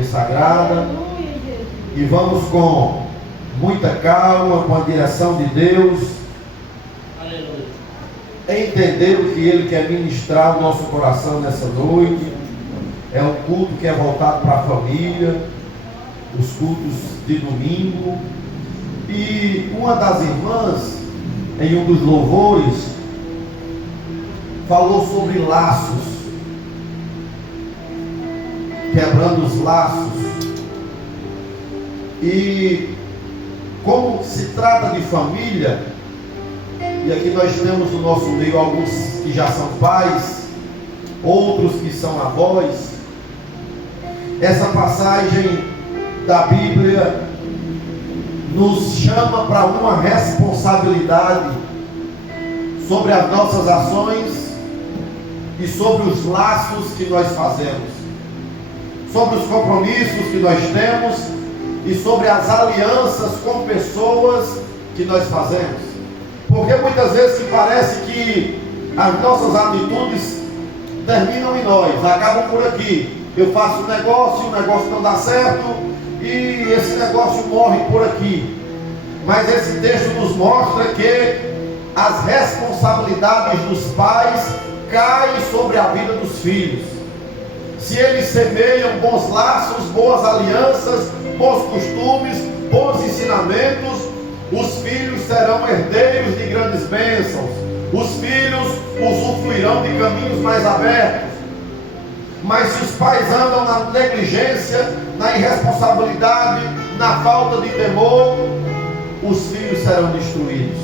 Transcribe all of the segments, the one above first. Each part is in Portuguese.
Bíblia Sagrada e vamos com muita calma, com a direção de Deus, entender o que Ele quer ministrar ao nosso coração nessa noite. É um culto que é voltado para a família, os cultos de domingo. E uma das irmãs, em um dos louvores, falou sobre laços, quebrando os laços. E como se trata de família, e aqui nós temos no nosso meio alguns que já são pais, outros que são avós. Essa passagem da Bíblia nos chama para uma responsabilidade sobre as nossas ações e sobre os laços que nós fazemos, sobre os compromissos que nós temos e sobre as alianças com pessoas que nós fazemos. Porque muitas vezes que parece que as nossas atitudes terminam em nós, acabam por aqui. Eu faço um negócio, o negócio não dá certo e esse negócio morre por aqui. Mas esse texto nos mostra que as responsabilidades dos pais caem sobre a vida dos filhos. Se eles semeiam bons laços, boas alianças, bons costumes, bons ensinamentos, os filhos serão herdeiros de grandes bênçãos. Os filhos usufruirão de caminhos mais abertos. Mas se os pais andam na negligência, na irresponsabilidade, na falta de temor, os filhos serão destruídos.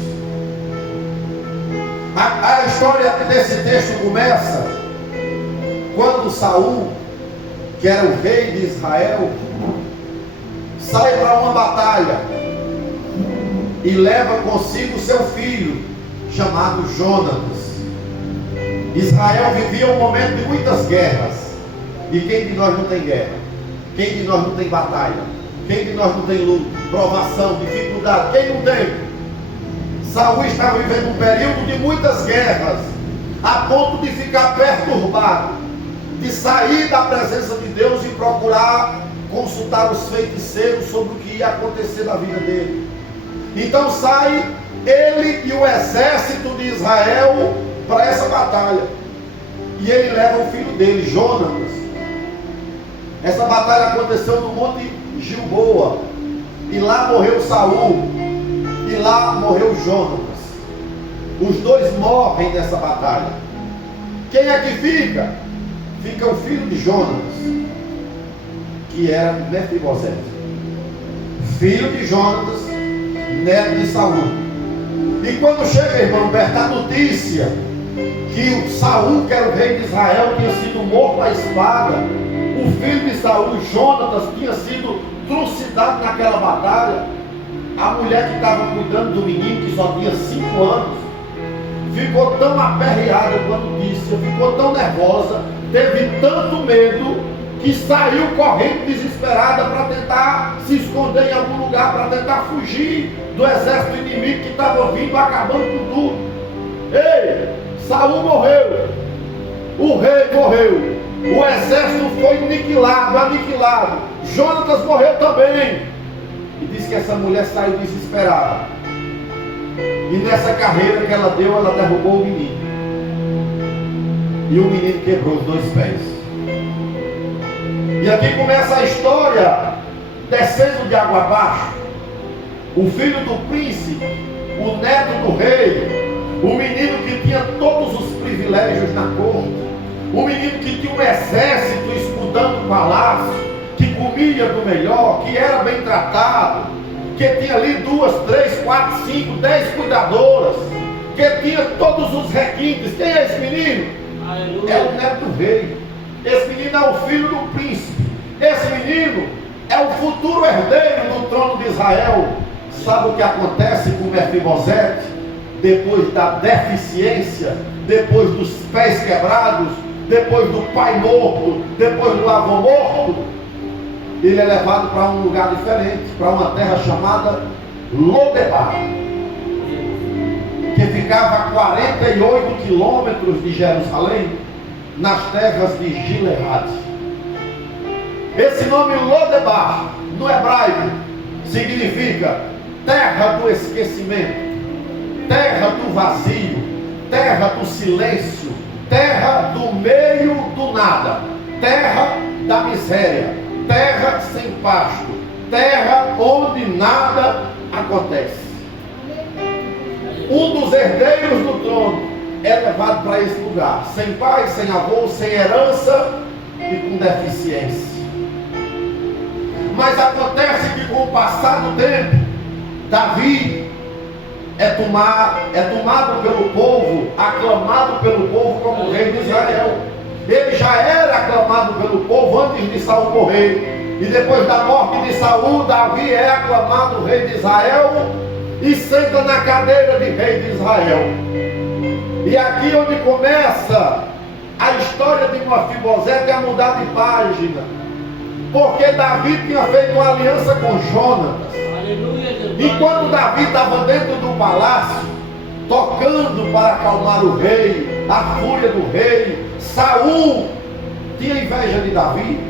A história desse texto começa quando Saul, que era o rei de Israel, sai para uma batalha e leva consigo seu filho, chamado Jonatas. Israel vivia um momento de muitas guerras. E quem de nós não tem guerra? Quem de nós não tem batalha? Quem de nós não tem luta, provação, dificuldade? Quem não tem? Saul estava vivendo um período de muitas guerras, a ponto de ficar perturbado, de sair da presença de Deus e procurar consultar os feiticeiros sobre o que ia acontecer na vida dele. Então sai ele e o exército de Israel para essa batalha. E ele leva o filho dele, Jonatas. Essa batalha aconteceu no Monte Gilboa. E lá morreu Saul. E lá morreu Jonatas. Os dois morrem nessa batalha. Quem é que fica? Fica o filho de Jonatas, que era Mefibosete, filho de Jonatas, neto de Saul. E quando chega, irmão, perto a notícia que o Saul, que era o rei de Israel, tinha sido morto à espada, o filho de Saul, Jonatas, tinha sido trucidado naquela batalha, a mulher que estava cuidando do menino, que só tinha 5 anos, ficou tão aperreada com a notícia, ficou tão nervosa, teve tanto medo, que saiu correndo desesperada para tentar se esconder em algum lugar, para tentar fugir do exército inimigo que estava vindo, acabando com tudo. Ei, Saul morreu, o rei morreu, o exército foi aniquilado, Jonatas morreu também. E diz que essa mulher saiu desesperada, e nessa carreira que ela deu, ela derrubou o menino, e o menino quebrou os 2 pés. E aqui começa a história, descendo de água abaixo. O filho do príncipe, o neto do rei, o menino que tinha todos os privilégios na corte, o menino que tinha um exército escudando o palácio, que comia do melhor, que era bem tratado, que tinha ali 2, 3, 4, 5, 10 cuidadoras, que tinha todos os requintes. Quem é esse menino? Aleluia. É o neto do rei. Esse menino é o filho do príncipe. Esse menino é o futuro herdeiro do trono de Israel. Sabe o que acontece com Mefibosete? Depois da deficiência, depois dos pés quebrados, depois do pai morto, depois do avô morto, ele é levado para um lugar diferente, para uma terra chamada Lodebar, que ficava a 48 quilômetros de Jerusalém, nas terras de Gileade. Esse nome Lodebar, no hebraico, significa terra do esquecimento, terra do vazio, terra do silêncio, terra do meio do nada, terra da miséria, terra sem pasto, terra onde nada acontece. Um dos herdeiros do trono é levado para esse lugar, sem pai, sem avô, sem herança e com deficiência. Mas acontece que com o passar do tempo, Davi é tomado pelo povo, aclamado pelo povo como rei de Israel. Ele já era aclamado pelo povo antes de Saul morrer. E depois da morte de Saul, Davi é aclamado rei de Israel e senta na cadeira de rei de Israel. E aqui onde começa a história de Mefibosete a mudar de página. Porque Davi tinha feito uma aliança com Jonatas. E quando Davi estava dentro do palácio, tocando para acalmar o rei, a fúria do rei, Saul tinha inveja de Davi.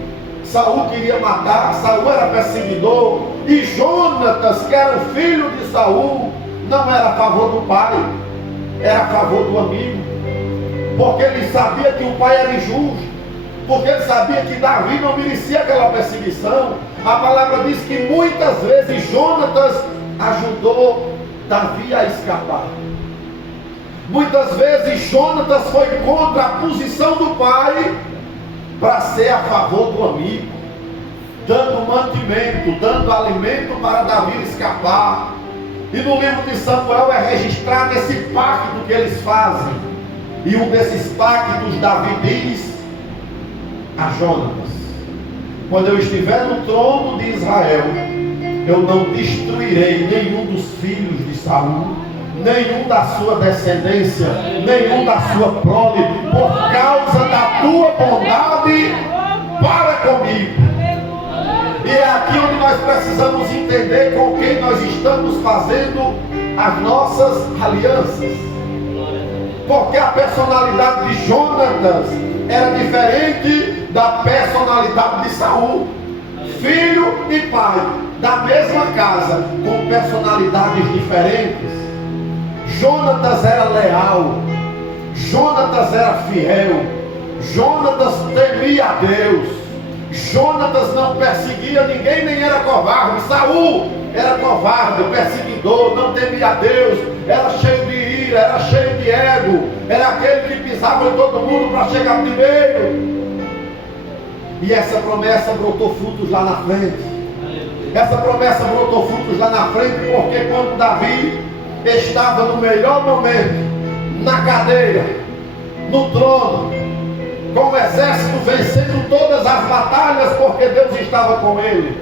Saul queria matar, Saul era perseguidor. E Jonatas, que era o filho de Saul, não era a favor do pai, era a favor do amigo. Porque ele sabia que o pai era injusto, porque ele sabia que Davi não merecia aquela perseguição. A palavra diz que muitas vezes Jonatas ajudou Davi a escapar. Muitas vezes Jonatas foi contra a posição do pai para ser a favor do amigo, dando mantimento, dando alimento para Davi escapar. E no livro de Samuel é registrado esse pacto que eles fazem. E um desses pactos Davi diz a Jonatas: quando eu estiver no trono de Israel, eu não destruirei nenhum dos filhos de Saul, nenhum da sua descendência, nenhum da sua prole, por causa da tua bondade para comigo. E é aqui onde nós precisamos entender com quem nós estamos fazendo as nossas alianças. Porque a personalidade de Jonatas era diferente da personalidade de Saul. Filho e pai da mesma casa, com personalidades diferentes. Jonatas era leal, Jonatas era fiel, Jonatas temia a Deus, Jonatas não perseguia ninguém, nem era covarde. Saul era covarde, perseguidor, não temia a Deus, era cheio de ira, era cheio de ego, era aquele que pisava em todo mundo para chegar primeiro. E essa promessa brotou frutos lá na frente. Essa promessa brotou frutos lá na frente, porque quando Davi estava no melhor momento, na cadeira, no trono, com o exército vencendo todas as batalhas, porque Deus estava com ele.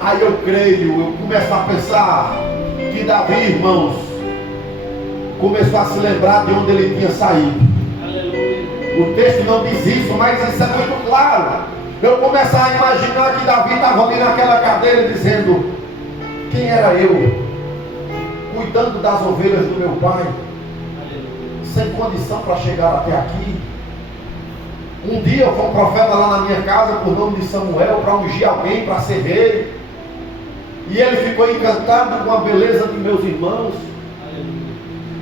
Aí eu creio, eu começo a pensar que Davi, irmãos, começou a se lembrar de onde ele tinha saído. O texto não diz isso, mas isso é muito claro. Eu começo a imaginar que Davi estava ali naquela cadeira dizendo: quem era eu? Cuidando das ovelhas do meu pai, sem condição para chegar até aqui. Um dia foi um profeta lá na minha casa por nome de Samuel para ungir alguém para ser rei. E ele ficou encantado com a beleza de meus irmãos.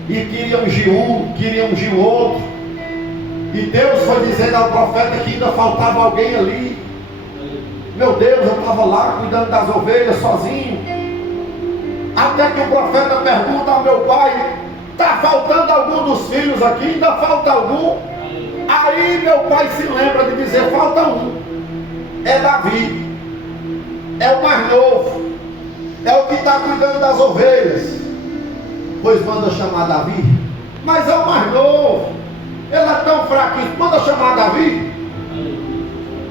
E queria ungir um, queria ungir o outro. E Deus foi dizendo ao profeta que ainda faltava alguém ali. Meu Deus, eu estava lá cuidando das ovelhas sozinho. Até que o profeta pergunta ao meu pai: está faltando algum dos filhos aqui? Ainda falta algum? Aí meu pai se lembra de dizer: falta um. É Davi. É o mais novo. É o que está cuidando das ovelhas. Pois manda chamar Davi. Mas é o mais novo. Ele é tão fraquinho. Manda chamar Davi.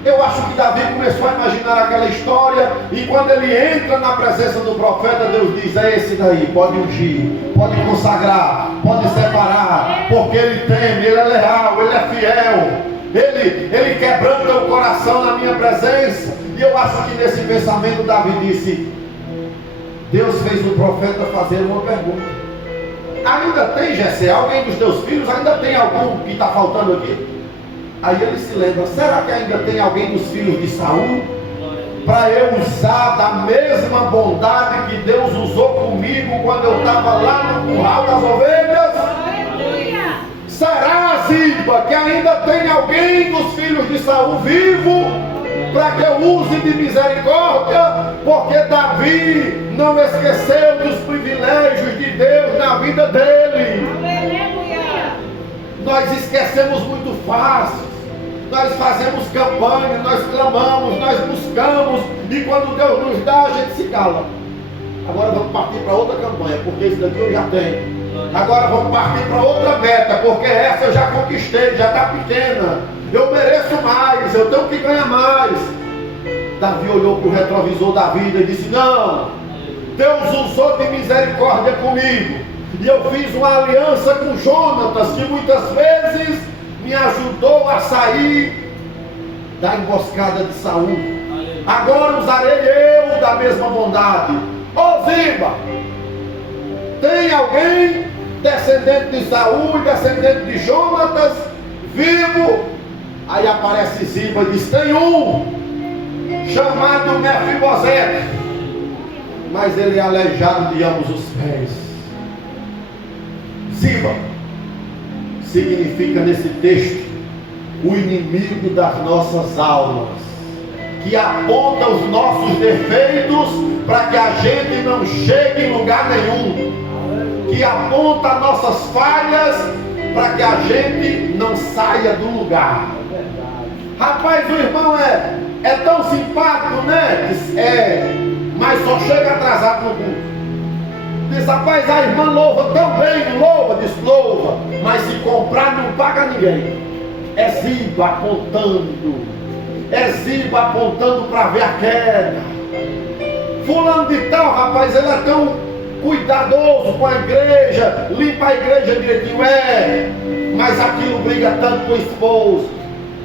Eu acho que Davi começou a imaginar aquela história. E quando ele entra na presença do profeta, Deus diz: é esse daí, pode ungir, pode consagrar, pode separar, porque ele teme, ele é leal, ele é fiel, ele quebranta o coração na minha presença. E eu acho que nesse pensamento Davi disse: Deus fez o profeta fazer uma pergunta: ainda tem, Jessé, alguém dos teus filhos? Ainda tem algum que está faltando aqui? Aí ele se lembra: será que ainda tem alguém dos filhos de Saul? para eu usar da mesma bondade que Deus usou comigo quando eu estava lá no curral das ovelhas? Será, Ziba, que ainda tem alguém dos filhos de Saul vivo para que eu use de misericórdia? Porque Davi não esqueceu dos privilégios de Deus na vida dele. Nós esquecemos muito fácil. Nós fazemos campanha, nós clamamos, nós buscamos, e quando Deus nos dá, a gente se cala. Agora vamos partir para outra campanha, porque isso daqui eu já tenho. Agora vamos partir para outra meta, porque essa eu já conquistei, já está pequena. Eu mereço mais, eu tenho que ganhar mais. Davi olhou para o retrovisor da vida e disse: não, Deus usou de misericórdia comigo, e eu fiz uma aliança com Jonatas, que muitas vezes me ajudou a sair da emboscada de Saul. Agora usarei eu da mesma bondade. Ô Ziba, tem alguém descendente de Saul e descendente de Jonatas vivo? Aí aparece Ziba e diz: tem um chamado Mefibosete, mas ele é aleijado de ambos os pés. Ziba significa nesse texto o inimigo das nossas almas, que aponta os nossos defeitos para que a gente não chegue em lugar nenhum, que aponta nossas falhas para que a gente não saia do lugar. Rapaz, o irmão é tão simpático, né? Mas só chega atrasado no culto. Diz: rapaz, a irmã louva tão bem, louva, diz louva, mas se comprar não paga ninguém. É Ziba apontando, é Ziba apontando para ver a queda. Fulano de tal, rapaz, ele é tão cuidadoso com a igreja, limpa a igreja direitinho, mas aquilo briga tanto com o esposo,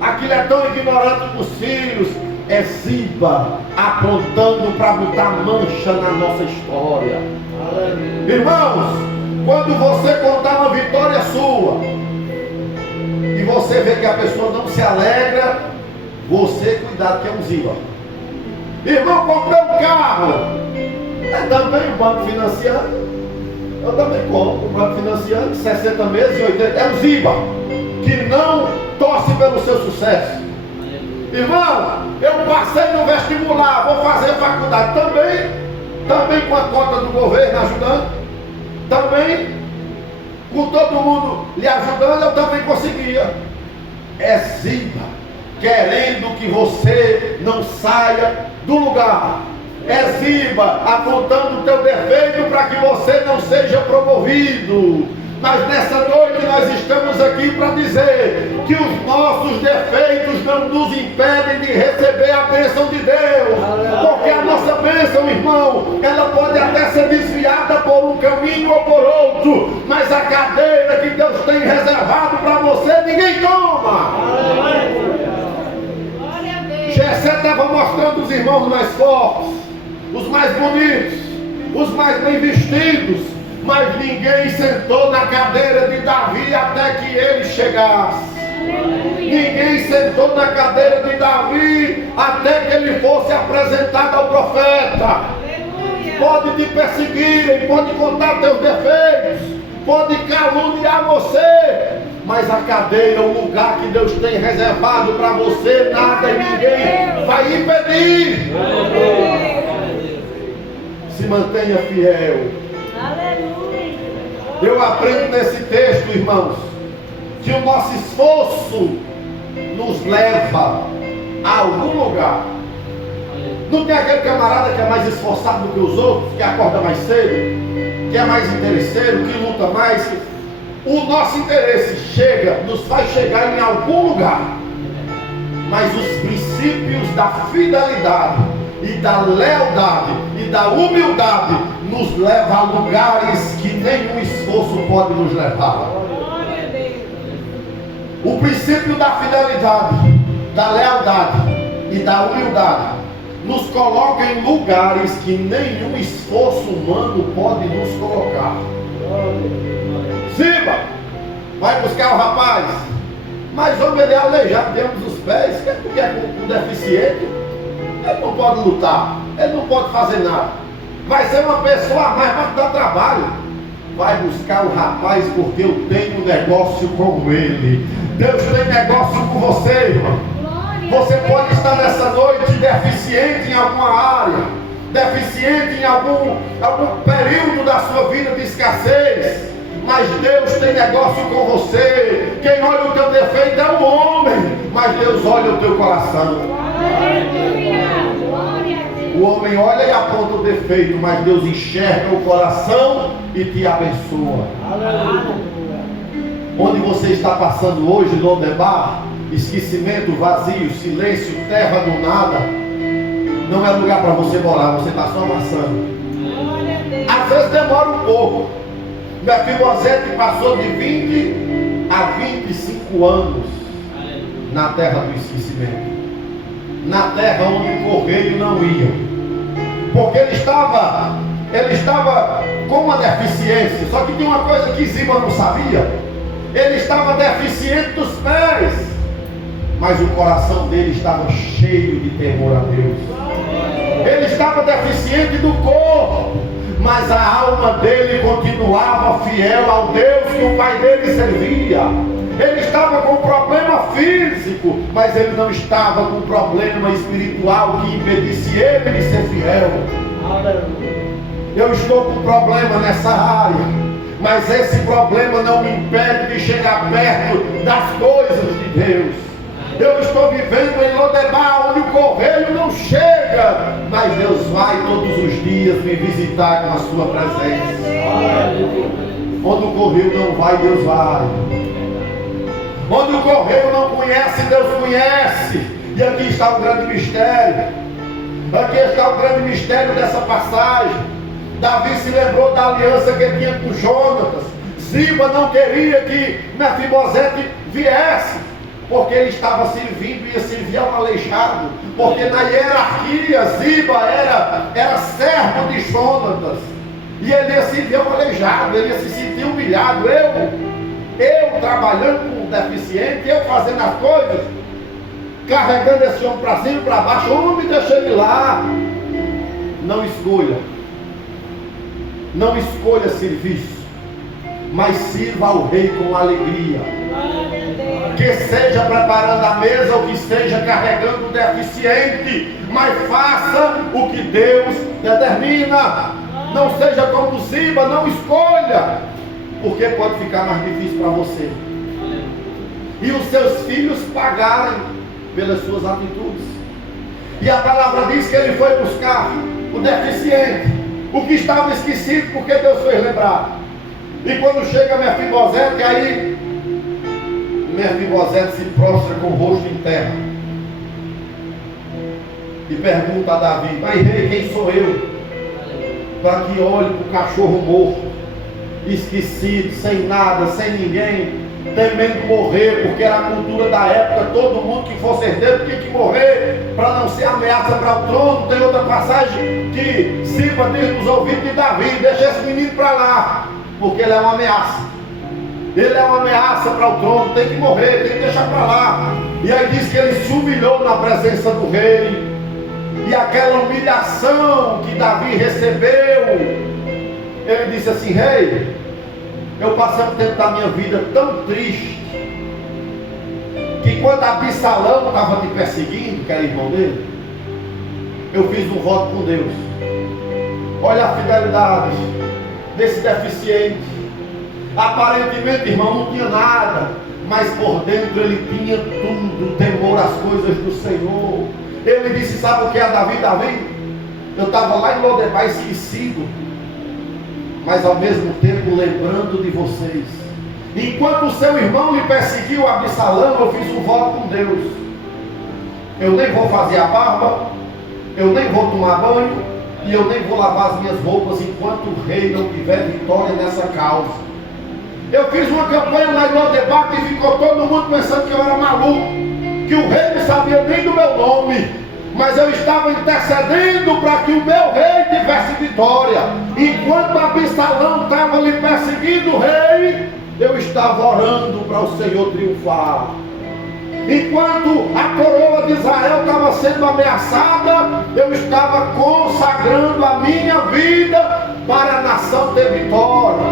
aquilo é tão ignorante com os filhos. É Ziba apontando para botar mancha na nossa história. Irmãos, quando você contar uma vitória sua e você vê que a pessoa não se alegra, você, cuidado, que é um Ziba. Irmão, comprei um carro, também o banco financiando. Eu também compro o banco financiando 60 meses e 80. É um Ziba que não torce pelo seu sucesso. Irmão, eu passei no vestibular, vou fazer faculdade também com a cota do governo ajudando, também com todo mundo lhe ajudando, eu também conseguia. É Ziba querendo que você não saia do lugar. É Ziba apontando o teu defeito para que você não seja promovido. Mas nessa noite nós estamos aqui para dizer que os nossos defeitos não nos impedem de receber a bênção de Deus. Porque a nossa bênção, irmão, ela pode até ser desviada por um caminho ou por outro, mas a cadeira que Deus tem reservado para você, ninguém toma. Jessé estava mostrando os irmãos mais fortes, os mais bonitos, os mais bem vestidos, mas ninguém sentou na cadeira de Davi até que ele chegasse. Ninguém sentou na cadeira de Davi até que ele fosse apresentado ao profeta. Pode te perseguirem, pode contar teus defeitos, pode caluniar você, mas a cadeira, o lugar que Deus tem reservado para você, nada e ninguém vai impedir. Se mantenha fiel. Eu aprendo nesse texto, irmãos, que o nosso esforço nos leva a algum lugar. Não tem aquele camarada que é mais esforçado do que os outros, que acorda mais cedo, que é mais interesseiro, que luta mais. O nosso interesse nos faz chegar em algum lugar, mas os princípios da fidelidade e da lealdade e da humildade nos levam a lugares que nenhum esforço pode nos levar. O princípio da fidelidade, da lealdade e da humildade nos coloca em lugares que nenhum esforço humano pode nos colocar. Ziba, vai buscar o rapaz, mas homem, ele é aleijado de ambos os pés, porque é com deficiente. Ele não pode lutar, ele não pode fazer nada. Vai ser uma pessoa a mais para dar trabalho. Vai buscar o rapaz porque eu tenho um negócio com ele. Deus tem negócio com você, irmão. Você pode estar nessa noite deficiente em alguma área, deficiente em algum período da sua vida de escassez, mas Deus tem negócio com você. Quem olha o teu defeito é o homem, mas Deus olha o teu coração. O homem olha e aponta o defeito, mas Deus enxerga o coração e te abençoa. Onde você está passando hoje, Lodebar, esquecimento, vazio, silêncio, terra do nada, não é lugar para você morar, você está só passando. Às vezes demora um pouco. Mefibosete passou de 20 a 25 anos na terra do esquecimento, na terra onde o correio não ia, porque ele estava com uma deficiência. Só que tinha uma coisa que Ziba não sabia: ele estava deficiente dos pés, mas o coração dele estava cheio de temor a Deus. Ele estava deficiente do corpo, mas a alma dele continuava fiel ao Deus que o pai dele servia. Ele estava com problema físico, mas ele não estava com problema espiritual que impedisse ele de ser fiel. Eu estou com problema nessa área, mas esse problema não me impede de chegar perto das coisas de Deus. Eu estou vivendo em Lodebar, onde o correio não chega, mas Deus vai todos os dias me visitar com a sua presença. Onde o correio não vai, Deus vai. Onde o correio não conhece, Deus conhece. E aqui está o grande mistério. Aqui está o grande mistério dessa passagem. Davi se lembrou da aliança que tinha com Jonatas. Ziba não queria que Mefibosete viesse, porque ele estava servindo e ia servir a um aleijado. Porque na hierarquia Ziba era servo de Jonatas, e ele ia servir a um aleijado, ele ia se sentir humilhado. Eu trabalhando com um deficiente, eu fazendo as coisas, carregando esse homem para cima e para baixo. Homem, deixa ele lá. Não escolha serviço, mas sirva ao rei com alegria. Que seja preparando a mesa ou que seja carregando o deficiente, mas faça o que Deus determina. Não seja como Ziba, não escolha, porque pode ficar mais difícil para você e os seus filhos pagarem pelas suas atitudes. E a palavra diz que ele foi buscar o deficiente, o que estava esquecido, porque Deus fez lembrar. E quando chega Mefibosete, aí Mefibosete se prostra com o rosto em terra e pergunta a Davi: mas rei, quem sou eu para que olhe para o cachorro morto, esquecido, sem nada, sem ninguém, temendo morrer, porque era a cultura da época, todo mundo que fosse herdeiro tinha que morrer para não ser ameaça para o trono. Tem outra passagem que Ziba diz nos ouvidos de Davi: deixa esse menino para lá, porque ele é uma ameaça. Ele é uma ameaça para o trono, tem que morrer, tem que deixar para lá. E aí diz que ele se humilhou na presença do rei. E aquela humilhação que Davi recebeu, ele disse assim: rei, eu passei um tempo da minha vida tão triste, que quando Absalão estava te perseguindo, que era irmão dele, eu fiz um voto com Deus. Olha a fidelidade desse deficiente. Aparentemente, irmão, não tinha nada, mas por dentro ele tinha tudo, temor às coisas do Senhor. Ele disse: sabe o que é Davi? Eu estava lá em Lodebar esquecido, mas ao mesmo tempo lembrando de vocês. Enquanto o seu irmão lhe perseguiu, Absalão, eu fiz um voto com Deus: eu nem vou fazer a barba, eu nem vou tomar banho, e eu nem vou lavar as minhas roupas enquanto o rei não tiver vitória nessa causa. Eu fiz uma campanha lá em Lodebar que ficou todo mundo pensando que eu era maluco, que o rei não sabia nem do meu nome, mas eu estava intercedendo para que o meu rei tivesse vitória. Enquanto Absalão estava lhe perseguindo o rei, eu estava orando para o Senhor triunfar. Enquanto a coroa de Israel estava sendo ameaçada, eu estava consagrando a minha vida para a nação ter vitória.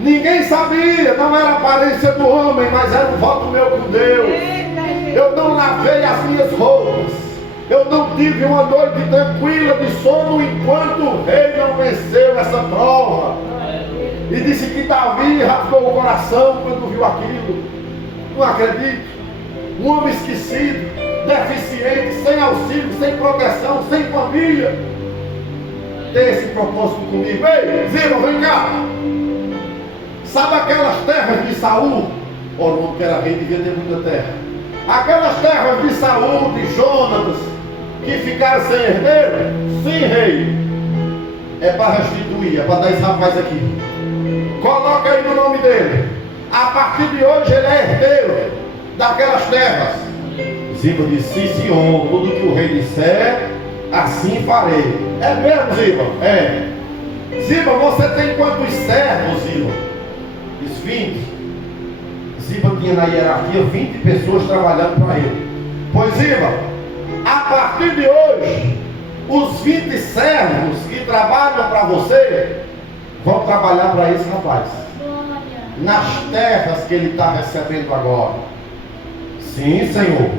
Ninguém sabia, não era a aparência do homem, mas era um voto meu com Deus. Eu não lavei as minhas roupas. Eu não tive uma noite tranquila de sono enquanto o rei não venceu essa prova. E disse que Davi rasgou o coração quando viu aquilo. Não acredito. Um homem esquecido, deficiente, sem auxílio, sem proteção, sem família. Tem esse propósito comigo. Ei, Ziba, vem cá. Sabe aquelas terras de Saul? Ora, o homem que era rei devia ter muita terra. Aquelas terras de Saul, de Jonatas, que ficaram sem herdeiro? Sim, rei. É para restituir, é para dar esse rapaz aqui. Coloca aí no nome dele. A partir de hoje ele é herdeiro daquelas terras. Ziba disse: sim, senhor, tudo que o rei disser, assim farei. É mesmo, Ziba? É. Ziba, você tem quantos servos, Ziba? Diz 20. Ziba tinha na hierarquia 20 pessoas trabalhando para ele. Pois, Ziba, a partir de hoje, os 20 servos que trabalham para você vão trabalhar para esse rapaz nas terras que ele está recebendo agora. Sim, Senhor,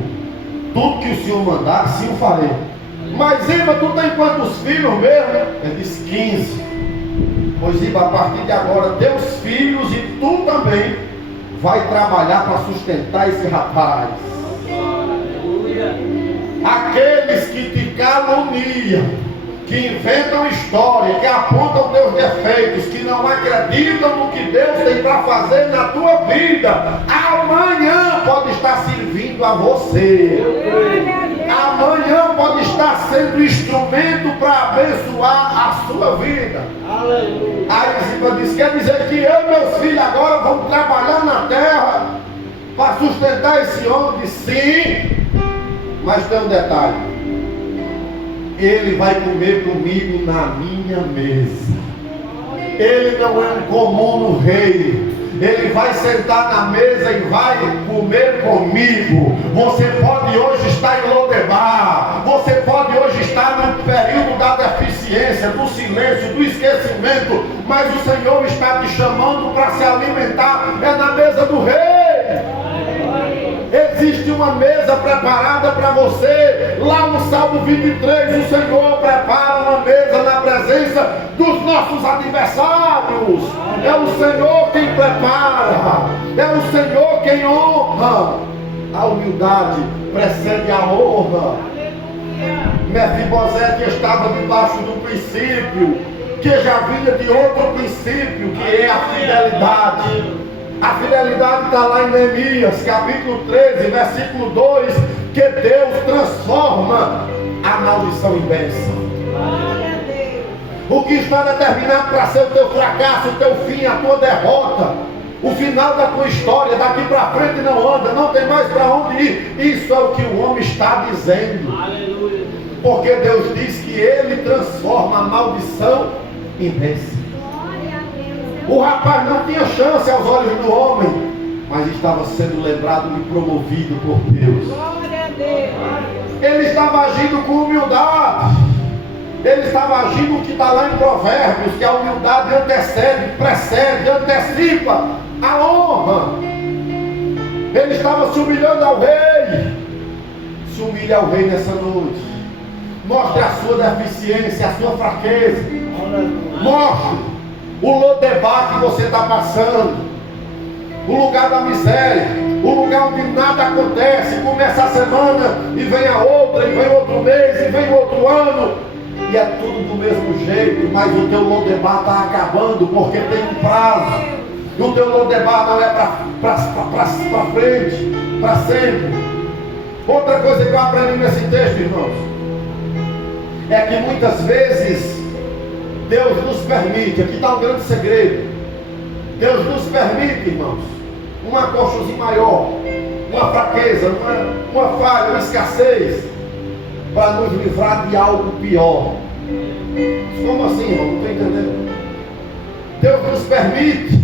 tudo que o Senhor mandar, sim o farei. Mas Ziba, tu tem quantos filhos mesmo? Ele disse 15. Pois Ziba, a partir de agora, teus filhos e tu também vai trabalhar para sustentar esse rapaz. Aqueles que te caluniam, que inventam história, que apontam teus defeitos, que não acreditam no que Deus tem para fazer na tua vida, amanhã pode estar servindo a você. Amanhã pode estar sendo instrumento para abençoar a sua vida. Aí Ziba disse: quer dizer que eu e meus filhos agora vamos trabalhar na terra para sustentar esse homem? Disse: sim, mas tem um detalhe. Ele vai comer comigo na minha mesa. Ele não é um comum no reino. Ele vai sentar na mesa e vai comer comigo. Você pode hoje estar em Lodebar. Você pode hoje estar no período da deficiência, do silêncio, do esquecimento. Mas o Senhor está te chamando para se alimentar. É na mesa do rei. Existe uma mesa preparada para você. Lá no Salmo 23, o Senhor prepara uma mesa na presença dos nossos adversários. É o Senhor quem prepara. É o Senhor quem honra. A humildade precede a honra. Mefibosete estava debaixo do princípio, que já vinha de outro princípio, que é a fidelidade. A fidelidade está lá em Neemias, capítulo 13, versículo 2, que Deus transforma a maldição em bênção. O que está determinado para ser o teu fracasso, o teu fim, a tua derrota, o final da tua história, daqui para frente não anda, não tem mais para onde ir. Isso é o que o homem está dizendo. Aleluia. Porque Deus diz que Ele transforma a maldição em bênção. O rapaz não tinha chance aos olhos do homem, mas estava sendo lembrado e promovido por Deus. Glória a Deus. Ele estava agindo com humildade. Ele estava agindo o que está lá em Provérbios, que a humildade antecede, precede, antecipa a honra. Ele estava se humilhando ao rei. Se humilhe ao rei nessa noite. Mostre a sua deficiência, a sua fraqueza. Mostre o Lodebar que você está passando, o lugar da miséria, o lugar onde nada acontece. Começa a semana e vem a outra, e vem outro mês, e vem outro ano, e é tudo do mesmo jeito. Mas o teu Lodebar está acabando, porque tem um prazo. E o teu Lodebar não é para frente, para sempre. Outra coisa que eu aprendi nesse texto, irmãos, é que muitas vezes Deus nos permite, aqui está um grande segredo. Deus nos permite, irmãos, um acolchozinho maior, uma fraqueza, uma falha, uma escassez, para nos livrar de algo pior. Como assim, irmão? Não estou entendendo. Deus nos permite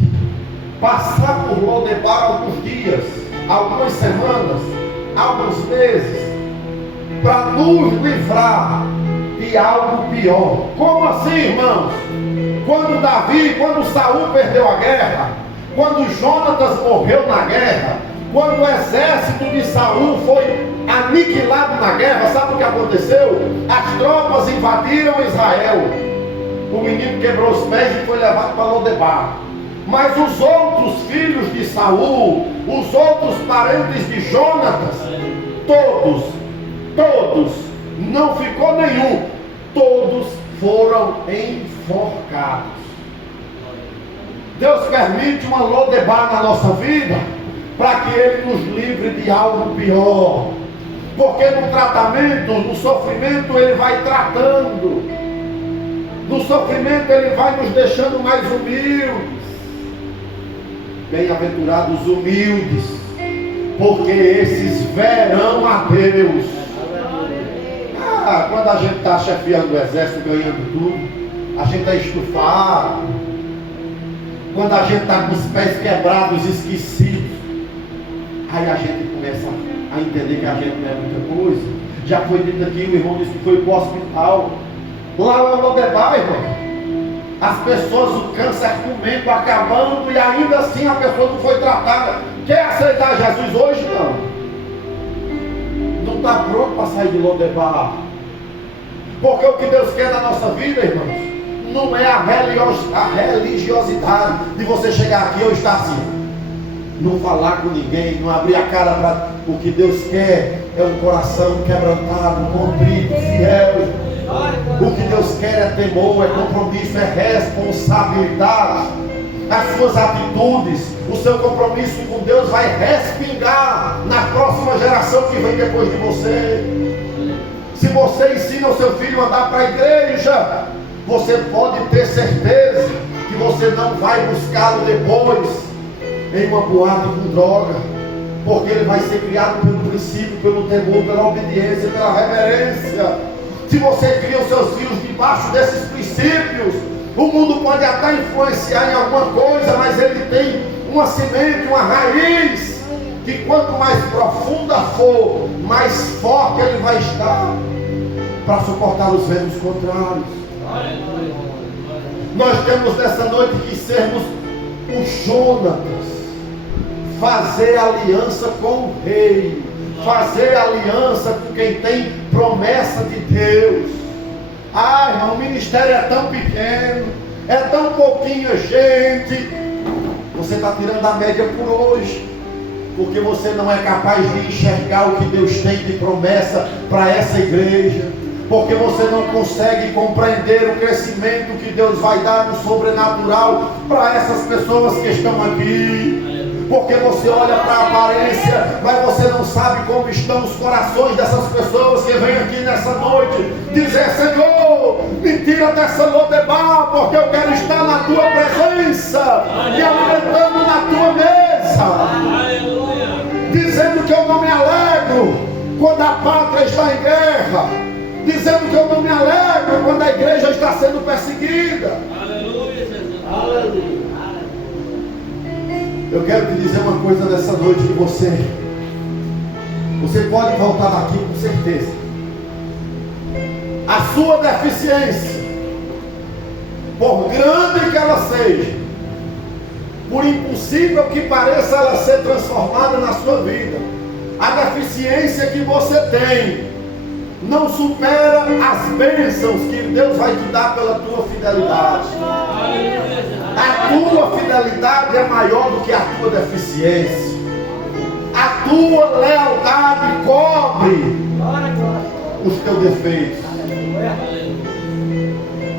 passar por Lodebar alguns dias, algumas semanas, alguns meses, para nos livrar de algo pior. Como assim, irmãos? Quando Saul perdeu a guerra, quando Jonatas morreu na guerra, quando o exército de Saul foi aniquilado na guerra, sabe o que aconteceu? As tropas invadiram Israel. O menino quebrou os pés e foi levado para Lodebar. Mas os outros filhos de Saul, os outros parentes de Jonatas, todos, não ficou nenhum, todos foram enforcados. Deus permite uma Lodebar na nossa vida, para que Ele nos livre de algo pior. Porque no tratamento, no sofrimento, Ele vai tratando. No sofrimento, Ele vai nos deixando mais humildes. Bem-aventurados humildes, porque esses verão a Deus. Quando a gente está chefiando o exército, ganhando tudo, a gente está estufado. Quando a gente está com os pés quebrados, esquecidos, aí a gente começa a entender que a gente não é muita coisa. Já foi dito aqui, o irmão disse que foi para o hospital. Lá é o Lodebar, irmão. As pessoas, o câncer comendo, acabando, e ainda assim a pessoa não foi tratada. Quer aceitar Jesus hoje? Não está pronto para sair de Lodebar. Porque o que Deus quer na nossa vida, irmãos, não é a religiosidade de você chegar aqui ou estar assim, não falar com ninguém, não abrir a cara para... O que Deus quer é um coração quebrantado, contrito, fiel. O que Deus quer é temor, é compromisso, é responsabilidade. As suas atitudes, o seu compromisso com Deus vai respingar na próxima geração que vem depois de você. Se você ensina o seu filho a andar para a igreja, você pode ter certeza que você não vai buscá-lo depois em uma boate com droga, porque ele vai ser criado pelo princípio, pelo temor, pela obediência, pela reverência. Se você cria os seus filhos debaixo desses princípios, o mundo pode até influenciar em alguma coisa, mas ele tem uma semente, uma raiz, que quanto mais profunda for, mais forte ele vai estar para suportar os ventos contrários. Nós temos nessa noite que sermos os Jonatas, fazer aliança com o rei, fazer aliança com quem tem promessa de Deus. Irmão, o ministério é tão pequeno, é tão pouquinha gente. Você está tirando a média por hoje, porque você não é capaz de enxergar o que Deus tem de promessa para essa igreja, porque você não consegue compreender o crescimento que Deus vai dar no sobrenatural para essas pessoas que estão aqui. Porque você olha para a aparência, mas você não sabe como estão os corações dessas pessoas que vêm aqui nessa noite dizer: Senhor, me tira dessa Lodebar, porque eu quero estar na tua presença e alimentando na tua mesa. Dizendo que eu não me alegro quando a pátria está em guerra, dizendo que eu não me alegro quando a igreja está sendo perseguida. Aleluia, Jesus. Aleluia. Eu quero te dizer uma coisa nessa noite, que você pode voltar daqui com certeza. A sua deficiência, por grande que ela seja, por impossível que pareça ela ser transformada na sua vida, a deficiência que você tem não supera as bênçãos que Deus vai te dar pela tua fidelidade. A tua fidelidade é maior do que a tua deficiência. A tua lealdade cobre os teus defeitos.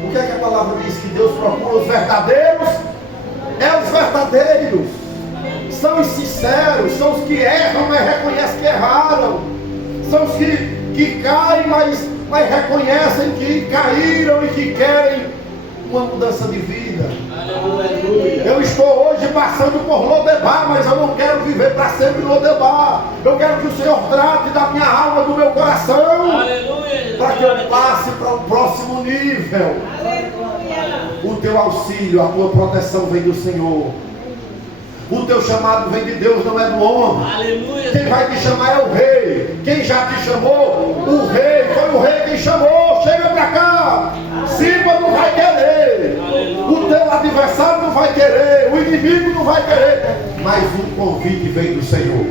O que é que a palavra diz? Que Deus procura os verdadeiros? É os verdadeiros. São os sinceros, são os que erram, mas reconhecem que erraram. São os que caem, mas reconhecem que caíram e que querem uma mudança de vida. Aleluia. Eu estou hoje passando por Lodebar, mas eu não quero viver para sempre em Lodebar. Eu quero que o Senhor trate da minha alma, do meu coração, para que eu passe para o próximo nível. Aleluia. O teu auxílio, a tua proteção vem do Senhor. O teu chamado vem de Deus, não é do homem. Aleluia. Quem vai te chamar é o rei. Quem já te chamou, o rei. Foi o rei quem chamou. Chega para cá. Simba não vai querer. O teu adversário não vai querer. O inimigo não vai querer. Mas o convite vem do Senhor.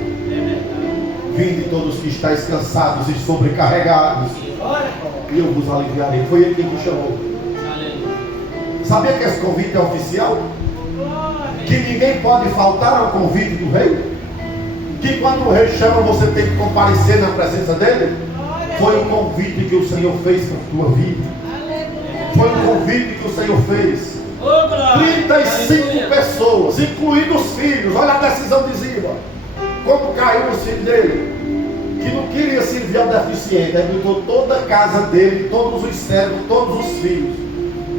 Vinde todos que estáis cansados e sobrecarregados, e eu vos aliviarei. Foi ele quem te chamou. Sabia que esse convite é oficial? Que ninguém pode faltar ao convite do rei? Que quando o rei chama, você tem que comparecer na presença dele? Foi um convite que o Senhor fez para a tua vida. Foi um convite que o Senhor fez. 35 pessoas, incluindo os filhos. Olha a decisão de Ziba. Como caiu os filhos dele, que não queria servir ao deficiente, aí botou toda a casa dele, todos os servos, todos os filhos.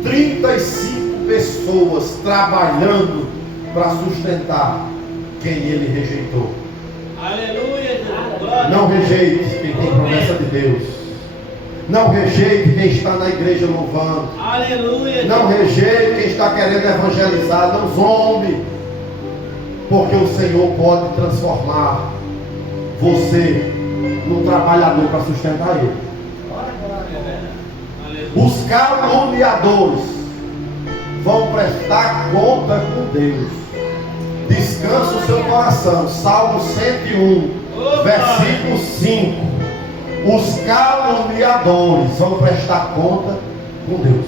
35 pessoas trabalhando para sustentar quem ele rejeitou. Aleluia. Não rejeite quem tem promessa de Deus. Não rejeite quem está na igreja louvando. Aleluia. Não rejeite quem está querendo evangelizar. Não zombe. Porque o Senhor pode transformar você num trabalhador para sustentar ele. Os caluniadores vão prestar conta com Deus. Descansa o seu coração. Salmo 101, versículo 5. Os caluniadores vão prestar conta com Deus.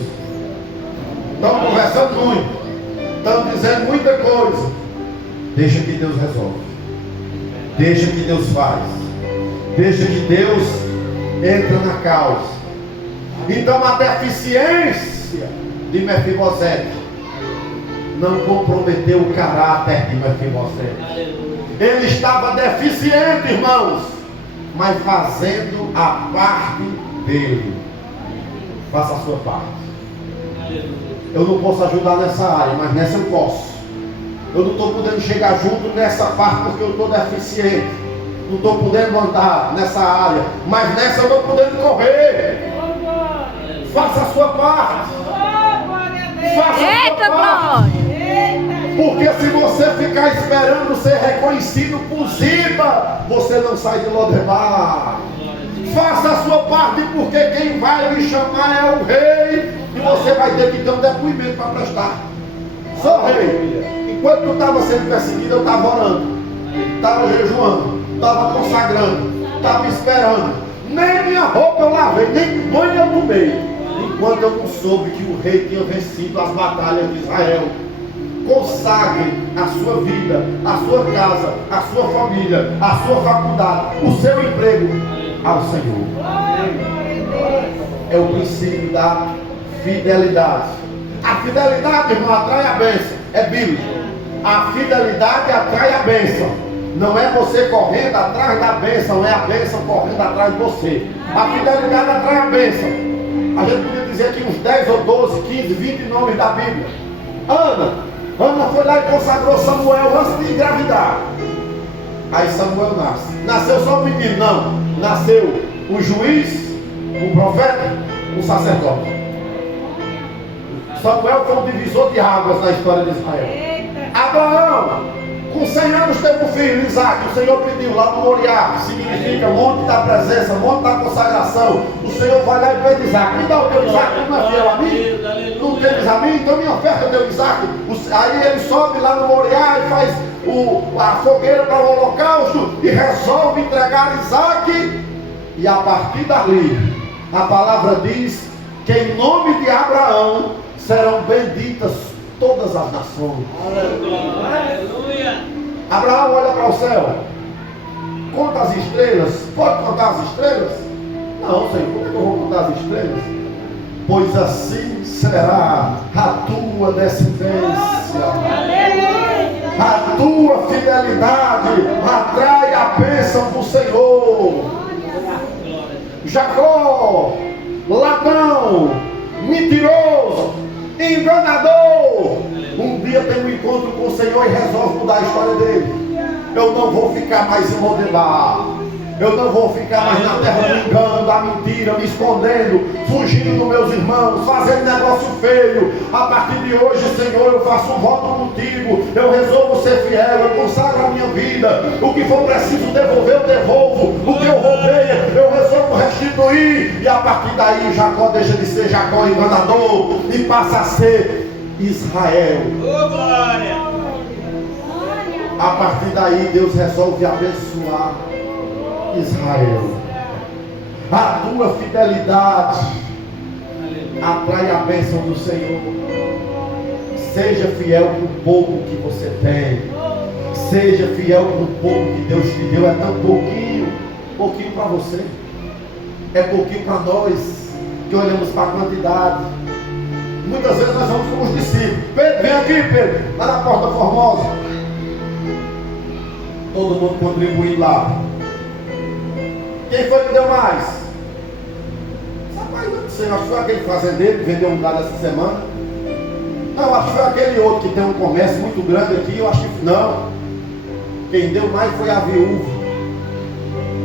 Estão conversando muito. Estão dizendo muita coisa. Deixa que Deus resolve. Deixa que Deus faz. Deixa que Deus entra na causa. Então a deficiência de Mefibosete não comprometeu o caráter de Mefibosete. Ele estava deficiente, irmãos, mas fazendo a parte dele. Faça a sua parte. Eu não posso ajudar nessa área, mas nessa eu posso. Eu não estou podendo chegar junto nessa parte porque eu estou deficiente. Não estou podendo andar nessa área, mas nessa eu estou podendo correr. Faça a sua parte. Faça a sua parte. Porque se você ficar esperando ser reconhecido por Ziba, você não sai de Lodebar. Faça a sua parte, porque quem vai lhe chamar é o rei. E você vai ter que ter um depoimento para prestar. Sou rei. Enquanto tu estava sendo perseguido, eu estava orando, estava jejuando, estava consagrando, estava esperando. Nem minha roupa eu lavei, nem banho eu tomei. Enquanto eu não soube que o rei tinha vencido as batalhas de Israel. Consagre a sua vida, a sua casa, a sua família, a sua faculdade, o seu emprego ao Senhor. É o princípio da fidelidade. A fidelidade, irmão, atrai a bênção. É bíblico. A fidelidade atrai a bênção. Não é você correndo atrás da bênção, é a bênção correndo atrás de você. A fidelidade atrai a bênção. A gente podia dizer aqui uns 10 ou 12, 15, 20 nomes da Bíblia. Ana foi lá e consagrou Samuel antes de engravidar. Aí Samuel nasce. Nasceu só um menino? Não. Nasceu um juiz, um profeta, um sacerdote. Samuel foi um divisor de águas na história de Israel. Abraão, com 100 anos teve um filho, Isaac. O Senhor pediu lá no Moriá, que significa monte da presença, monte da consagração. O Senhor vai lá e pede Isaac. Me dá o teu Isaac, tu não é fiel a mim? Não temes a mim? Então me oferta o teu Isaac. Aí ele sobe lá no Moriá e faz a fogueira para o holocausto e resolve entregar Isaac. E a partir dali, a palavra diz que em nome de Abraão serão benditas todas as nações. Aleluia. Abraão olha para o céu, conta as estrelas. Pode contar as estrelas? Não, Senhor, como é que eu vou contar as estrelas? Pois assim será a tua descendência. A tua fidelidade atrai a bênção do Senhor. Jacó, ladrão, mentiroso, enganador, um dia tem um encontro com o Senhor e resolve mudar a história dele. Eu não vou ficar mais em Lodebar. Eu não vou ficar mais na terra do engano, da mentira, me escondendo, fugindo dos meus irmãos. irmãos, fazendo negócio feio. A partir de hoje, Senhor, eu faço um voto contigo, eu resolvo ser fiel, eu consagro a minha vida. O que for preciso devolver, eu devolvo. O que eu roubei, eu resolvo restituir. E a partir daí, Jacó deixa de ser Jacó enganador e passa a ser Israel. Oh, glória! A partir daí, Deus resolve abençoar Israel. A tua fidelidade atrai a bênção do Senhor. Seja fiel com o pouco que você tem. Seja fiel com o pouco que Deus te deu. É tão pouquinho para você. É pouquinho para nós que olhamos para a quantidade. Muitas vezes nós vamos como os discípulos. Pedro, vem aqui, Pedro, lá na Porta Formosa. Todo mundo contribuindo lá. Quem foi que deu mais? Rapaz, não sei, acho que foi aquele fazendeiro que vendeu um gado essa semana. Não, acho que foi aquele outro que tem um comércio muito grande aqui. Eu acho que não. Quem deu mais foi a viúva.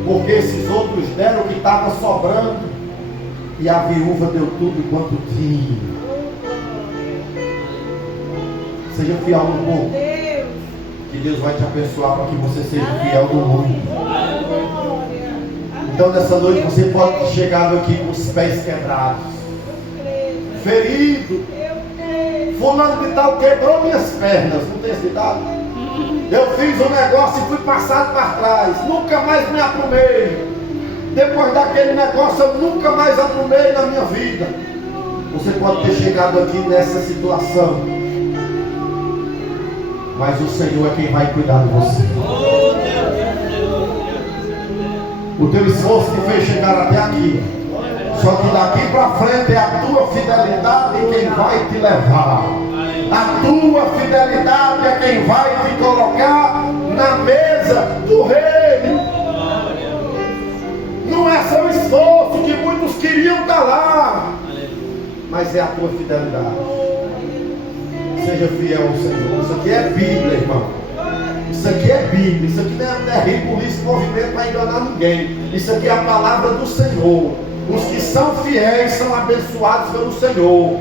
Porque esses outros deram o que estava sobrando. E a viúva deu tudo quanto tinha. Seja fiel no pouco, que Deus vai te abençoar para que você seja fiel no muito. Então nessa noite você pode ter chegado aqui com os pés quebrados, ferido. Fulano de tal quebrou minhas pernas, não tem citado? Eu fiz um negócio e fui passado para trás, nunca mais me aprumei. Depois daquele negócio eu nunca mais aprumei na minha vida. Você pode ter chegado aqui nessa situação, mas o Senhor é quem vai cuidar de você. O teu esforço te fez chegar até aqui. Só que daqui para frente é a tua fidelidade quem vai te levar. A tua fidelidade é quem vai te colocar na mesa do rei. Não é seu esforço, que muitos queriam estar lá, mas é a tua fidelidade. Seja fiel ao Senhor. Isso aqui é Bíblia, irmão. Isso aqui é Bíblia. Isso aqui não é rir, polícia, movimento para enganar ninguém. Isso aqui é a palavra do Senhor. Os que são fiéis são abençoados pelo Senhor.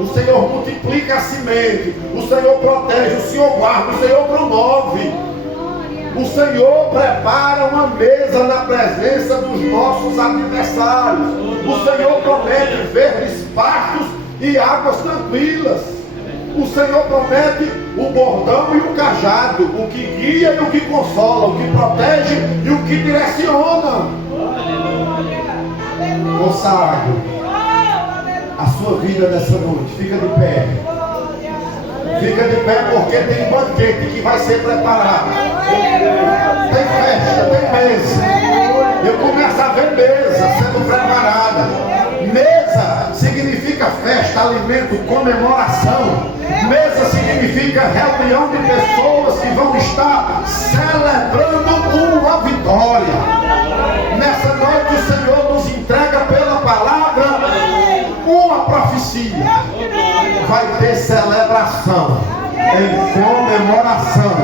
O Senhor multiplica a semente. O Senhor protege, o Senhor guarda, o Senhor promove. O Senhor prepara uma mesa na presença dos nossos adversários. O Senhor promete verdes pastos e águas tranquilas. O Senhor promete o bordão e o cajado, o que guia e o que consola, o que protege e o que direciona. Consagre a sua vida nessa noite. Fica de pé. Fica de pé porque tem banquete que vai ser preparado. Tem festa, tem mesa. Eu começo a ver mesa sendo preparada. Mesa significa festa, alimento, comemoração. Mesa significa reunião de pessoas que vão estar celebrando uma vitória. Nessa noite o Senhor nos entrega pela palavra uma profecia. Vai ter celebração em comemoração.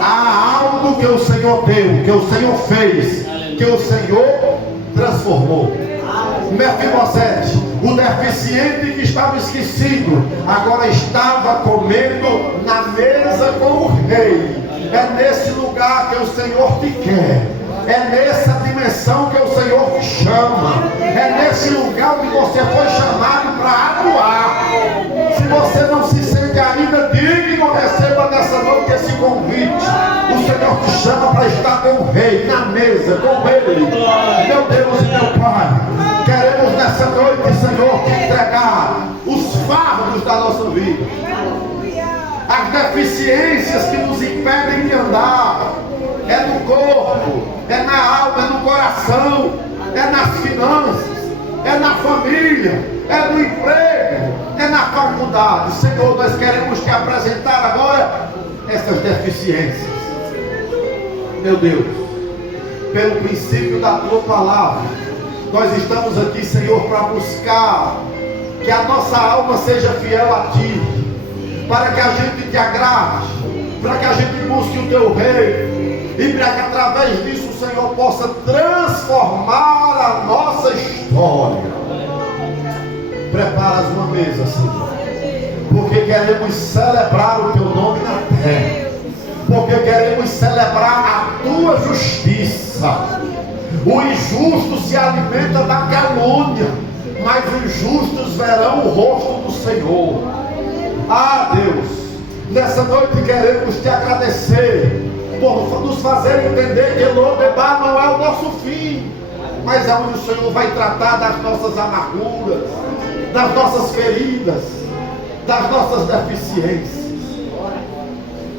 Há algo que o Senhor deu, que o Senhor fez, que o Senhor transformou. Mefibosete, o deficiente que estava esquecido, agora estava comendo na mesa com o rei. É nesse lugar que o Senhor te quer. É nessa dimensão que o Senhor te chama. É nesse lugar onde você foi chamado para atuar. Se você não se sente ainda digno, receba nessa noite esse convite. O Senhor te chama para estar com o rei, na mesa, com ele. Meu Deus e meu Pai, queremos nessa noite, Senhor, te entregar os fardos da nossa vida, as deficiências que nos impedem de andar. É no corpo, é na alma, é no coração, é nas finanças, é na família, é no emprego, é na faculdade. Senhor, nós queremos te apresentar agora essas deficiências. Meu Deus, pelo princípio da tua palavra, nós estamos aqui, Senhor, para buscar que a nossa alma seja fiel a ti, para que a gente te agrade, para que a gente busque o teu reino, e para que através disso o Senhor possa transformar a nossa história. Preparas uma mesa, Senhor, porque queremos celebrar o teu nome na terra, porque queremos celebrar a tua justiça. O injusto se alimenta da calúnia, mas os justos verão o rosto do Senhor. Ah, Deus, nessa noite queremos te agradecer por nos fazer entender que Lodebar não é o nosso fim, mas é onde o Senhor vai tratar das nossas amarguras, das nossas feridas, das nossas deficiências.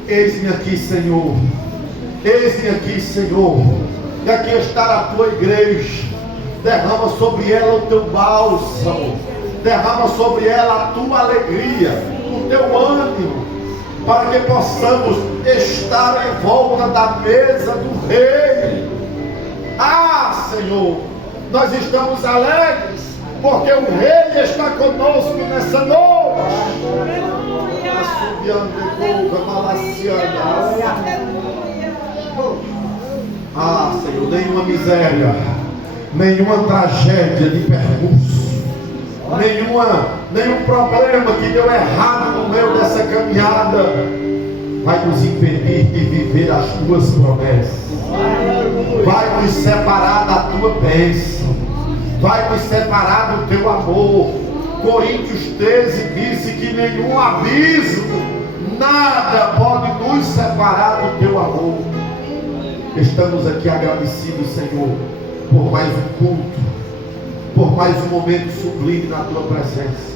Eis-me aqui, Senhor. Eis-me aqui, Senhor. E aqui está a tua igreja. Derrama sobre ela o teu bálsamo. Derrama sobre ela a tua alegria, o teu ânimo, para que possamos estar em volta da mesa do Rei. Ah, Senhor, nós estamos alegres, porque o Rei está conosco nessa noite. Ah, Senhor, nenhuma miséria, nenhuma tragédia de percurso, nenhum problema que deu errado no meio dessa caminhada vai nos impedir de viver as tuas promessas, vai nos separar da tua bênção, vai nos separar do teu amor. Coríntios 13 disse que nenhum abismo, nada pode nos separar do teu amor. Estamos aqui agradecidos, Senhor, por mais um culto, por mais um momento sublime na tua presença.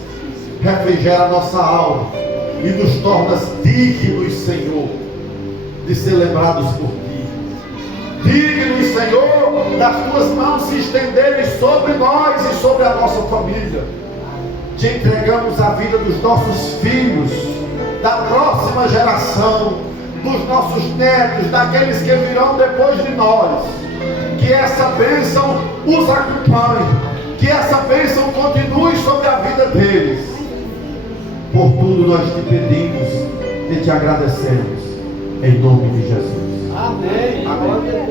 Refrigera a nossa alma e nos tornas dignos, Senhor, de ser lembrados por ti. Dignos, Senhor, das tuas mãos se estenderem sobre nós e sobre a nossa família. Te entregamos a vida dos nossos filhos, da próxima geração, dos nossos netos, daqueles que virão depois de nós. Que essa bênção os acompanhe, que essa bênção continue sobre a vida deles. Por tudo nós te pedimos e te agradecemos, em nome de Jesus. Amém. Amém.